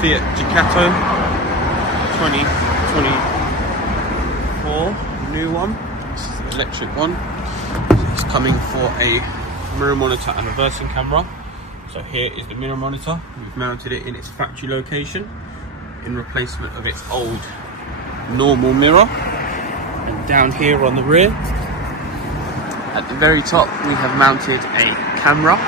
Fiat Ducato 2024 new one. This is the electric one. It's coming for a mirror monitor and reversing camera. So here is the mirror monitor. We've mounted it in its factory location in replacement of its old normal mirror. And down here on the rear, at the very top, we have mounted a camera.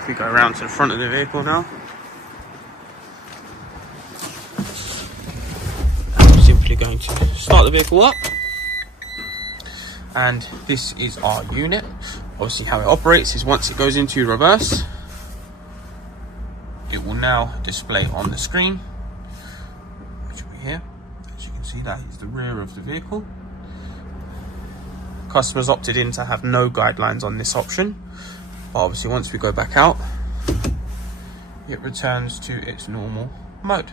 If we go around to the front of the vehicle now, I'm simply going to start the vehicle up. And this is our unit. Obviously how it operates is once it goes into reverse, it will now display on the screen, which will be here. As you can see, that is the rear of the vehicle. Customers opted in to have no guidelines on this option, but obviously once we go back out, it returns to its normal mode.